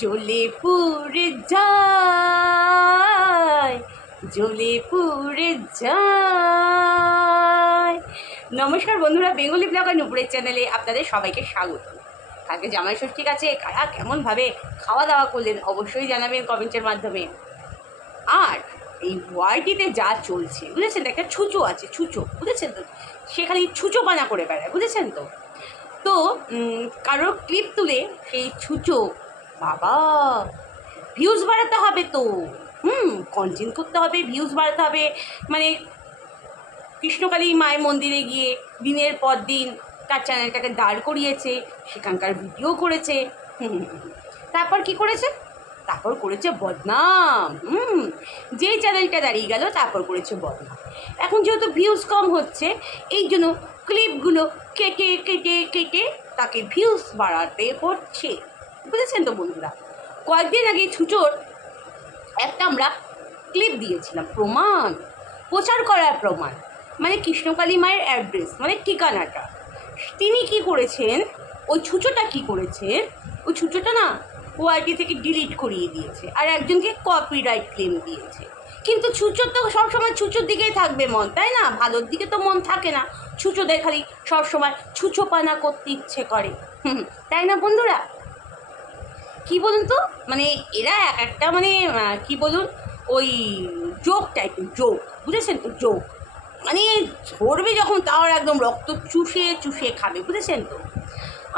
জ্বলে পুড়ে যায়, জ্বলে পুড়ে যায়। নমস্কার বন্ধুরা, বেঙ্গলি ব্লগার নুপুরের চ্যানেলে আপনাদের সবাইকে স্বাগত। কালকে জামাই ষষ্ঠী আছে, কারা কেমনভাবে খাওয়া দাওয়া করলেন অবশ্যই জানাবেন কমেন্টের মাধ্যমে। আর এই ওয়াইটিতে যা চলছে বুঝেছেন, একটা ছুঁচো আছে, ছুঁচো বুঝেছেন তো, সেখানে ছুঁচো পানা করে বেড়ায় বুঝেছেন তো। তো কারোর ক্লিপ তুলে সেই ছুঁচো, বাবা ভিউজ বাড়াতে হবে তো, কন্টেন্ট করতে হবে, ভিউজ বাড়াতে হবে। মানে কৃষ্ণকালী মায়ের মন্দিরে গিয়ে দিনের পর দিন তার চ্যানেলটাকে দাঁড় করিয়েছে, সেখানকার ভিডিও করেছে। তারপর কি করেছে? তারপর করেছে বদনাম। যেই চ্যানেলটা দাঁড়িয়ে গেল তারপর করেছে বদনাম। এখন যেহেতু ভিউজ কম হচ্ছে, এই জন্য ক্লিপগুলো কেটে কেটে কেটে তাকে ভিউজ বাড়াতে হচ্ছে, বুঝেছেন তো বন্ধুরা। কয়েকদিন আগে ছুঁচোর একটা আমরা ক্লিপ দিয়েছিলাম, প্রমাণ, প্রচার করার প্রমাণ, মানে কৃষ্ণকালী মায়ের অ্যাড্রেস, মানে ঠিকানাটা। তিনি কি করেছেন, ওই ছুঁচোটা কি করেছেন, ওই ছুঁচোটা না ওআইটি থেকে ডিলিট করিয়ে দিয়েছে আর একজনকে কপিরাইট ক্লেম দিয়েছে। কিন্তু ছুঁচোর তো সবসময় ছুঁচোর দিকেই থাকবে মন, তাই না? ভালোর দিকে তো মন থাকে না। ছুঁচোদের খালি সবসময় ছুঁচোপানা করতে ইচ্ছে করে, তাই না বন্ধুরা? কি বলুন তো, মানে এরা এক একটা মানে কি বলুন, ওই জোক টাইপের জোক, বুঝেছেন তো, জোক মানে ধরবে যখন তার একদম রক্ত চুষে চুষে খাবে, বুঝেছেন তো।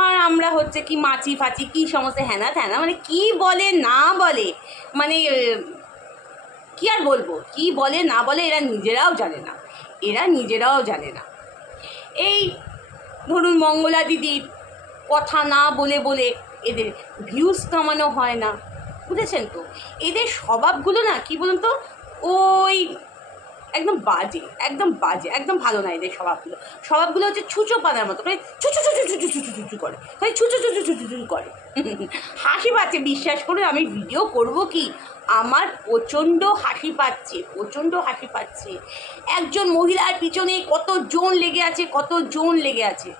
আর আমরা হচ্ছে কি মাছি ফাচি কি সমস্ত হ্যানা ত্যানা, মানে কি বলে না বলে, মানে কি আর বলবো, কি বলে না বলে এরা নিজেরাও জানে না, এরা নিজেরাও জানে না। এই ধরুন মঙ্গলা দিদির কথা না বলে বলে এদের ভিউজ কামানো হয় না, বুঝেছেন তো। এদের স্বভাবগুলো না কি বলুন তো, ওই একদম বাজে, একদম বাজে, একদম ভালো না এদের স্বভাবগুলো। স্বভাবগুলো হচ্ছে ছুঁচো পানার মতো করে ছুঁচু ছুঁচু ছুঁচু ছুঁচু ছুঁচু করে, তাই ছুঁচু ছুঁচু ছুঁচু ছুঁচু করে। হাসি পাচ্ছে, বিশ্বাস করুন, আমি ভিডিও করব কি, আমার প্রচণ্ড হাসি পাচ্ছে, প্রচণ্ড হাসি পাচ্ছে। একজন মহিলার পিছনে কতজন লেগে আছে, কতজন লেগে আছে।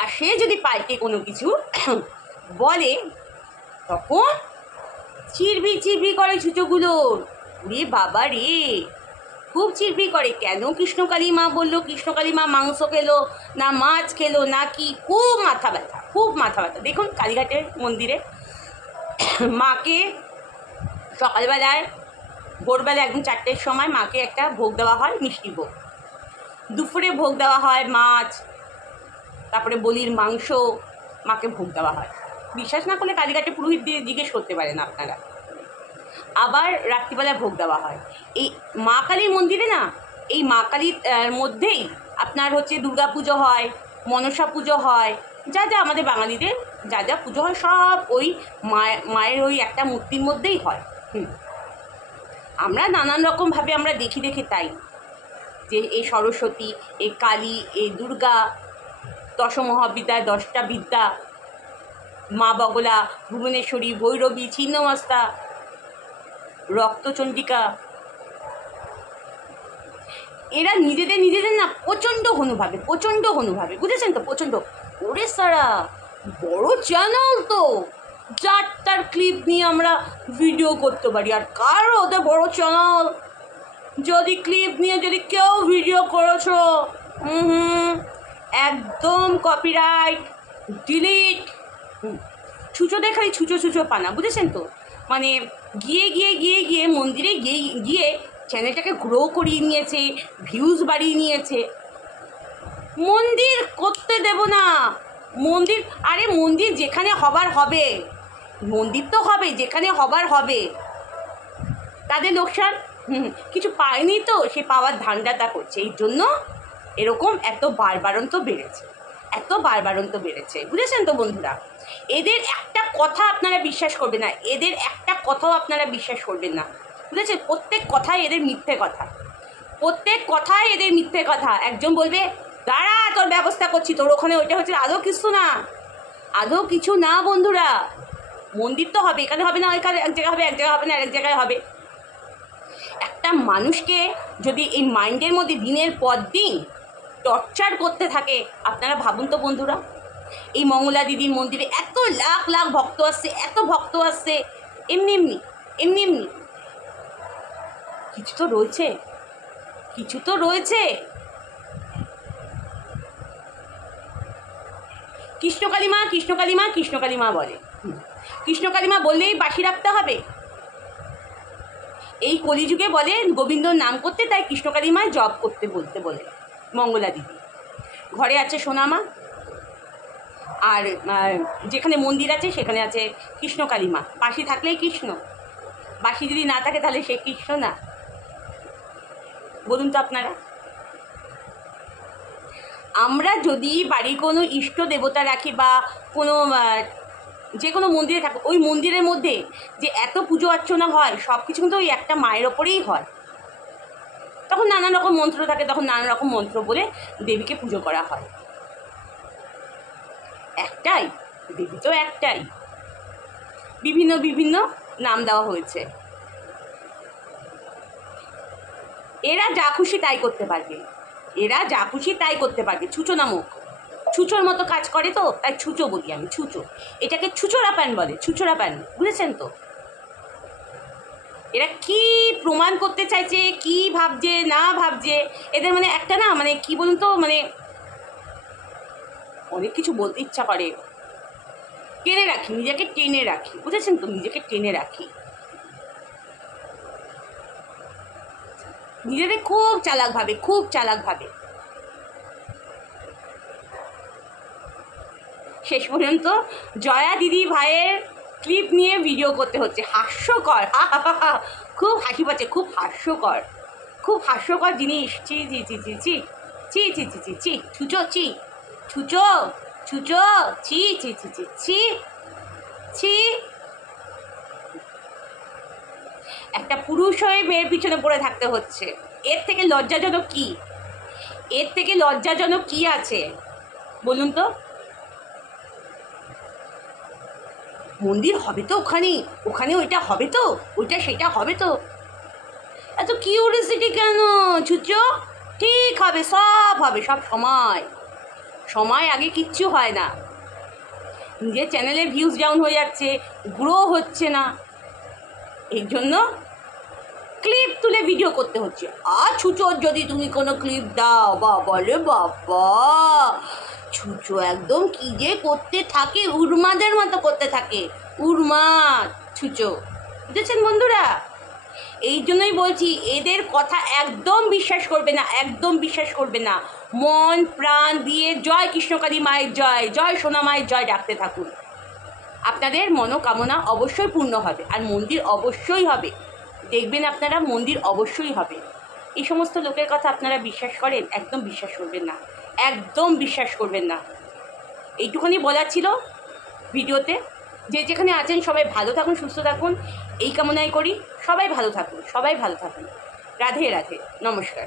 আর সে যদি পাল্টে কোনো কিছু বলে তখন চিরবি চিরবি করে ছুঁচোগুলোর। রে বাবা রে, খুব চিরবি করে। কেন কৃষ্ণকালী মা বললো, কৃষ্ণকালী মা মাংস খেলো না মাছ খেলো না কি, খুব মাথা ব্যথা, খুব মাথা ব্যথা। দেখুন কালীঘাটের মন্দিরে মাকে সকালবেলায় ভোরবেলা একদম 4টের সময় মাকে একটা ভোগ দেওয়া হয়, মিষ্টি ভোগ। দুপুরে ভোগ দেওয়া হয় মাছ, তারপরে বলির মাংস মাকে ভোগ দেওয়া হয়। বিশ্বাস না করলে কালীঘাটে পুরোহিত দিয়ে জিজ্ঞেস করতে পারেন আপনারা। আবার রাত্রিবেলায় ভোগ দেওয়া হয়। এই মা কালীর মন্দিরে না, এই মা কালীর মধ্যেই আপনার হচ্ছে দুর্গা পুজো হয়, মনসা পুজো হয়, যা যা আমাদের বাঙালিদের যা যা পুজো হয় সব ওই মায়ের ওই একটা মূর্তির মধ্যেই হয়। আমরা নানান রকমভাবে আমরা দেখি তাই যে এই সরস্বতী, এই কালী, এই দুর্গা, দশমহাবিদ্যায় 10টা বিদ্যা, মা বগলা, ভুবনেশ্বরী, ভৈরবী, ছিন্নমস্তা, রক্তচণ্ডিকা, এরা নিজেদের না প্রচণ্ড হনুভাবে, প্রচণ্ড হনুভাবে, বুঝেছেন তো, প্রচণ্ড। ওরে সারা বড় চ্যানেল তো, যার তার ক্লিপ নিয়ে আমরা ভিডিও করতে পারি। আর কার ওদের বড় চ্যানেল, যদি ক্লিপ নিয়ে যদি কেউ ভিডিও করেছো, একদম কপিরাইট, ডিলিট। ছুঁচোদের খালি ছুঁচো ছুঁচো পানা, বুঝেছেন তো। মানে গিয়ে গিয়ে গিয়ে গিয়ে মন্দিরে গিয়ে গিয়ে চ্যানেলটাকে গ্রো করিয়ে নিয়েছে, ভিউজ বাড়িয়ে নিয়েছে। মন্দির করতে দেব না, মন্দির, আরে মন্দির যেখানে হবার হবে, মন্দির তো হবে যেখানে হবার হবে। তাদের লোকসান, কিছু পায়নি তো সে পাওয়ার ধান্দাটা করছে, এই জন্য এরকম এত বাড়বাড়ন্ত বেড়েছে, এত বাড়বাড়ন্ত বেড়েছে, বুঝেছেন তো বন্ধুরা। এদের একটা কথা আপনারা বিশ্বাস করবেন না, এদের একটা কথাও আপনারা বিশ্বাস করবেন না, বুঝেছেন। প্রত্যেক কথাই এদের মিথ্যে কথা, প্রত্যেক কথাই এদের মিথ্যে কথা। একজন বলবে দাঁড়া তোর ব্যবস্থা করছি, তোর ওখানে ওইটা হচ্ছে, আদৌ কিছু না, আদৌ কিছু না বন্ধুরা। মন্দির তো হবে, এখানে হবে না, ওইখানে এক জায়গায় হবে, এক জায়গায় হবে না, এক জায়গায় হবে। একটা মানুষকে যদি এই মাইন্ডের মধ্যে দিনের পর দিন টর্চার করতে থাকে, আপনারা ভাবুন তো বন্ধুরা, এই মঙ্গলা দিদির মন্দিরে এত লাখ লাখ ভক্ত আসছে, এত ভক্ত আসছে, এমনি এমনি এমনি এমনি কিছু তো রয়েছে, কিছু তো রয়েছে। কৃষ্ণকালী মা কৃষ্ণকালী মা কৃষ্ণকালী মা বলে, কৃষ্ণকালী মা বললেই বাসি রাখতে হবে? এই কলিযুগে বলে গোবিন্দর নাম করতে, তাই কৃষ্ণকালী মা জপ করতে বলতে বলে মঙ্গলা দিদি। ঘরে আছে সোনামা, আর যেখানে মন্দির আছে সেখানে আছে কৃষ্ণকালী মা। বাসি থাকলেই কৃষ্ণ, বাসি যদি না থাকে তাহলে সে কৃষ্ণ না? বলুন তো আপনারা। আমরা যদি বাড়ির কোনো ইষ্ট দেবতা রাখি বা কোনো যে কোনো মন্দিরে থাকো, ওই মন্দিরের মধ্যে যে এত পুজো অর্চনা হয়, সব কিছু কিন্তু ওই একটা মায়ের ওপরেই হয়। তখন নানান রকম মন্ত্র থাকে, তখন নানান রকম মন্ত্র বলে দেবীকে পুজো করা হয়। একটাই দেবী তো একটাই, বিভিন্ন বিভিন্ন নাম দেওয়া হয়েছে। এরা যা খুশি তাই করতে পারবে, এরা যা খুশি তাই করতে পারবে। ছুঁচো নামক, ছুঁচোর মতো কাজ করে, তো তাই ছুঁচো বলি আমি, ছুঁচো। এটাকে ছুঁচোরা প্যান বলে, ছুঁচোরা প্যান, বুঝেছেন তো? এরা কি প্রমাণ করতে চাইছে, কি ভাবছে না ভাবছে, এদের মানে একটা না, মানে কি বলুন তো, মানে অনেক কিছু বলতে ইচ্ছা করে। টেনে রাখি, নিজেকে টেনে রাখি, বুঝেছেন তো? নিজেকে টেনে রাখি, নিজেদের খুব চালাক ভাবে, খুব চালাক ভাবে। শেষ পর্যন্ত জয়া দিদি ভাইয়ের ক্লিপ নিয়ে ভিডিও করতে হচ্ছে। হাস্যকর, খুব হাসি পাচ্ছে, খুব হাস্যকর, খুব হাস্যকর জিনিস। চি চি চি চি চি চি চি চি চি চি ছুচো, চি ছুচো, ছুচো, চি চি চি চি চি ছি। একটা পুরুষ হয়ে মেয়ের পিছনে পড়ে থাকতে হচ্ছে, এর থেকে লজ্জাজনক কি? এর থেকে লজ্জাজনক কি আছে বলুন তো? মন্দির হবে তো ওখানে, ওখানে ওইটা হবে তো, ওইটা সেটা হবে তো, এত কিউরিয়াসিটি কেন ছুচো? ঠিক হবে, সব হবে, সব সময়, সময় আগে কিচ্ছু হয় না। নিজের চ্যানেলের ভিউজ ডাউন হয়ে যাচ্ছে, গ্রো হচ্ছে না, এর জন্য ক্লিপ তুলে ভিডিও করতে হচ্ছে। আর ছুচোর যদি তুমি কোনো ক্লিপ দাও, বাবা রে বাবা, ছুচো একদম কি যে করতে থাকে, উর্মাদের মতো করতে থাকে, উর্মাদ ছুচো, বুঝেছেন বন্ধুরা? এই জন্যই বলছি, এদের কথা একদম বিশ্বাস করবে না, একদম বিশ্বাস করবে না। মন প্রাণ দিয়ে জয় কৃষ্ণকালী মায়ের জয়, জয় সোনা মায়ের জয় ডাকতে থাকুন, আপনাদের মনোকামনা অবশ্যই পূর্ণ হবে, আর মন্দির অবশ্যই হবে। দেখবেন আপনারা, মন্দির অবশ্যই হবে। এই সমস্ত লোকের কথা আপনারা বিশ্বাস করেন? একদম বিশ্বাস করবেন না, একদম বিশ্বাস করবেন না। এইটুখানি বলার ছিল ভিডিওতে। যে যেখানে আছেন সবাই ভালো থাকুন, সুস্থ থাকুন, এই কামনাই করি। সবাই ভালো থাকুন, সবাই ভালো থাকুন। রাধে রাধে, নমস্কার।